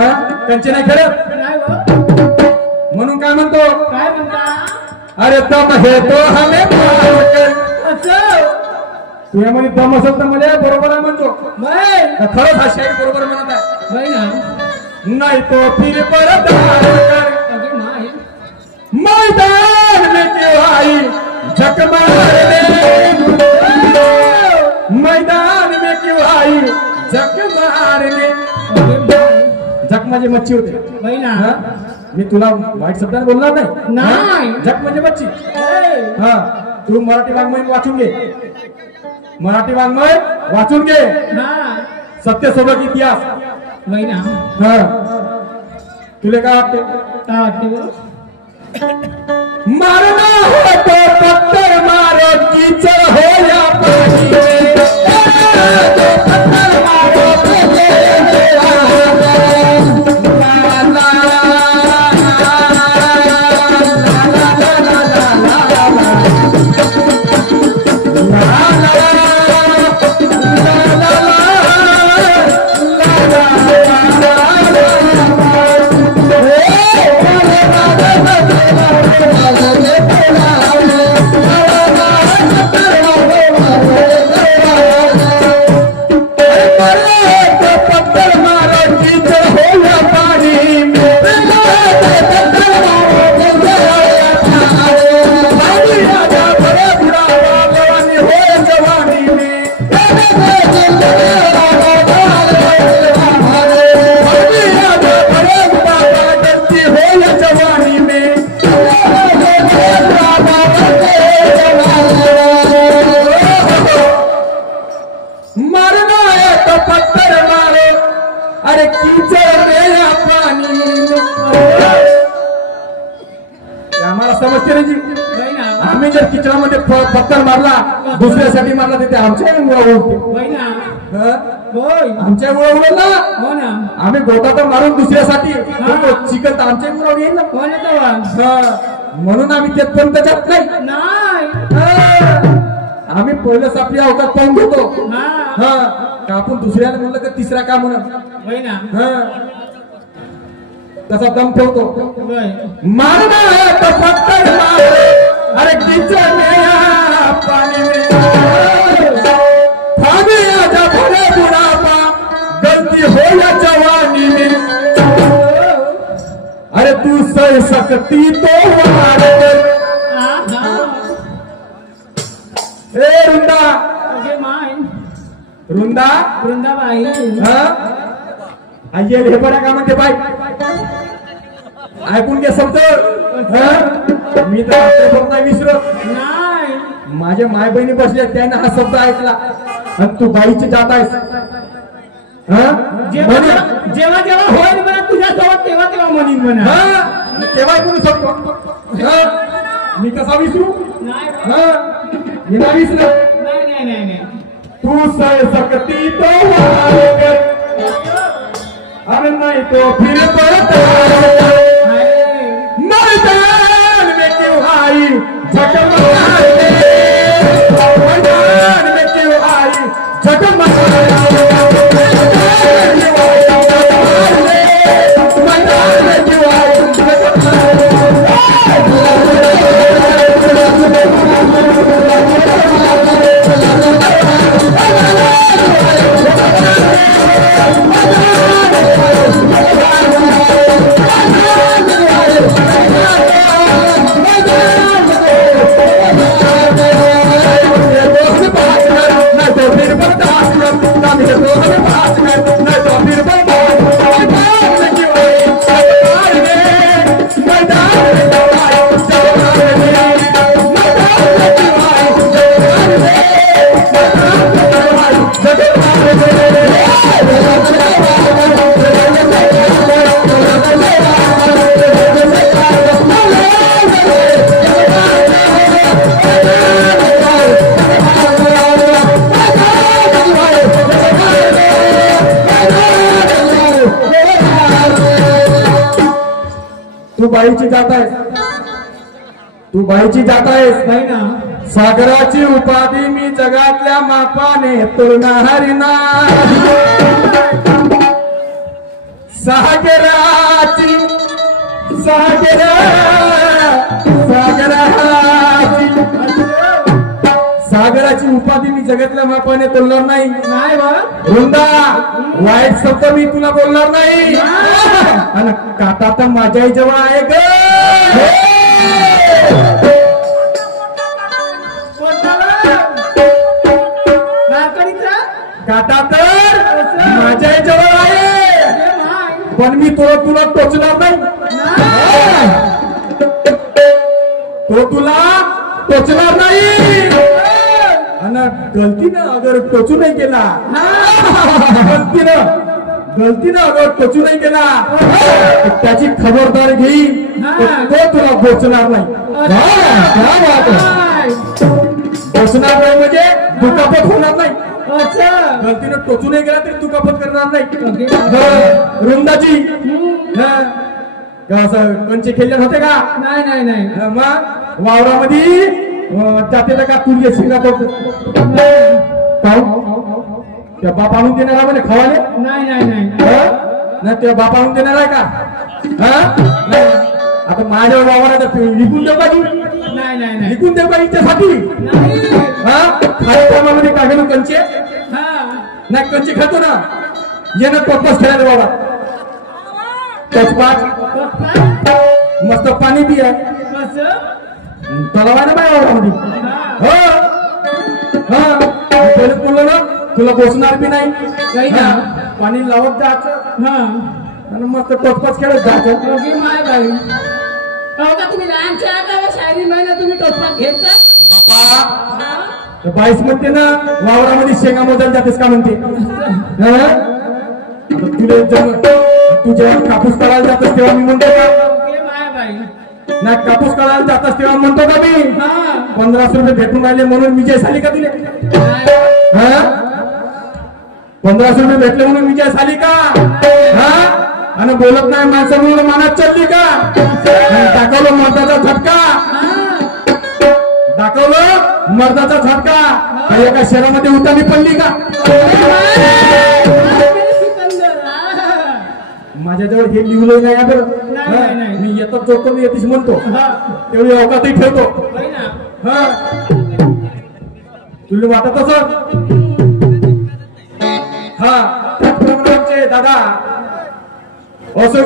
त्यांचे नाही खरं नाही हो. म्हणून काय म्हणतो काय म्हणता अरे दम हे तो हमें पार कर असं तुझ्या मध्ये दम असत तर मध्ये बरोबर आहे म्हणतो बाई खरंच हा शाहीर बरोबर म्हणत आहे बाई ना नहीं तो फिर परत कर अगे माय मैदान में क्यों आई झक मारने मैदान में क्यों आई झक मारने अगे माय झक म्हणजे मच्छी होते बाई ना हा? मी तुला वाईट शब्दाने बोलणार नाही नाही. हा? झक म्हणजे मच्छी हा तू मराठी वाङ्मय वाचून घे मराठी वाङ्मय वाचून घे हा सत्य सोबत इतिहास बाई ना हा तुला काय वाटते काय वाटते बरं? मारना हो तो पत्थर मारो कीचड़ हो या पानी में तो पत्थर मारो आम्ही जर किचनामध्ये पत्थर मारला दुसऱ्यासाठी मारला तिथे आमच्या आमच्या मुळे उडल ना हो ना आम्ही गोटा तर मारून दुसऱ्यासाठी चिकन तर आमच्या मुळे येईल ना हो ना तेव्हा म्हणून आम्ही तेथपर्यंत जात नाही नाही आम्ही पहिलंच आपली अवकात पाहून घेतो हा का आपण दुसऱ्याला म्हणलं तर तिसरा का म्हणत बाई ना तसा दम ठेवतो मारना है तो पत्थर मारो अरे कीचड़ में या पानी में भागे आजा भले बुढ़ापा गलती हो या जवानी में अरे तू सह सकती तो वार कर ए रुंदा अगे माय रुंदा वृंदाबाई आये हे बऱ्या का म्हणते बाई ऐकून घे शब्द मी तर आतापर्यंत नाही विसरत नाही माझ्या माय बहिणी बसल्या त्याने हा शब्द ऐकला आणि तू बाईची जात आहेस जेव्हा जेव्हा जेव्हा होईल म्हणा तुझ्यासोबत तेव्हा तेव्हा म्हणीन म्हणा तेव्हा ऐकून शकतो मी कसा विसरू मी नाही विसरत नाही तू सह सकती तो अरे नहीं तो फिर मैदान में क्यों आई झक मारने मैदान में क्यों आई झक मारने मैदान में क्यों आई झक तू बाईची जात आहेस तू बाईची जात आहेस नाही ना सागराची उपाधी मी जगातल्या मापाने तुलना हरिना सागराची सागराची उपाधी मी जगातल्या मापाने बोलणार नाही. नाही बा वृंदा वाईट शब्द मी तुला बोलणार नाही. आणि काटा तर माझ्याही जवळ आहे ग. काटा तर माझ्याही जवळ आहे, पण मी तुला टोचणार नाही. तो तुला टोचणार नाही. आणि गलतीनं अगर टोचू नाही केला, गलतीनं अगर टोचू नाही केला त्याची खबरदारी घेईन. तो तुला टोचणार नाही. टोचणार नाही म्हणजे दुखापत होणार नाही. गलतीनं टोचू नाही गेला तरी दुखापत करणार नाही. वृंदाची असं कंचे खेळले होते का? नाही नाही मग वावरामध्ये जाते का तुरी येशील का? त्या बाप आणून देणार आहे म्हणे खावाले? नाही त्या बाप आणून देणार आहे का? आता माझ्या वावरात निघून देऊ का? निघून देऊ का इच्छासाठी? खाली कामामध्ये काय घेतो कंचे? नाही कंचे खातो ना. ये ना टोपास खेळायला बाबा. मस्त पाणी बी आहे. तलाव आहे ना माझ्या वावरामध्ये. पहिले बोललो ना तुला बसणार बी नाही. पाणी लावत जायचं आणि मस्त टोपास खेळत जायचं. तुम्ही लहानच्या शायरी महिना तुम्ही टोपास घेता बापा. बाईस म्हणते ना वावरामध्ये शेंगा मोजायला जातेस का म्हणते. तू जेव्हा कापूस काढायला जातस तेव्हा मी म्हणतो का? नाही कापूस काढायला जातस तेव्हा म्हणतो का मी 1500 रुपये भेटून राहिले म्हणून विजय झाली का तुले? 1500 रुपये भेटले म्हणून विजय झाली का? आणि बोलत नाही माणसं म्हणून मनात चालली का? दाखवलं मर्दाचा झटका. दाखवलं मर्दाचा झटका. एका शहरामध्ये उतानी पडली का? माझ्याजवळ हे लिहिलं नाही बरं. मी येतात जोडतो मी येतेच म्हणतो तेवढी अवकातही ठेवतो. तुला वाटत असं दादा असं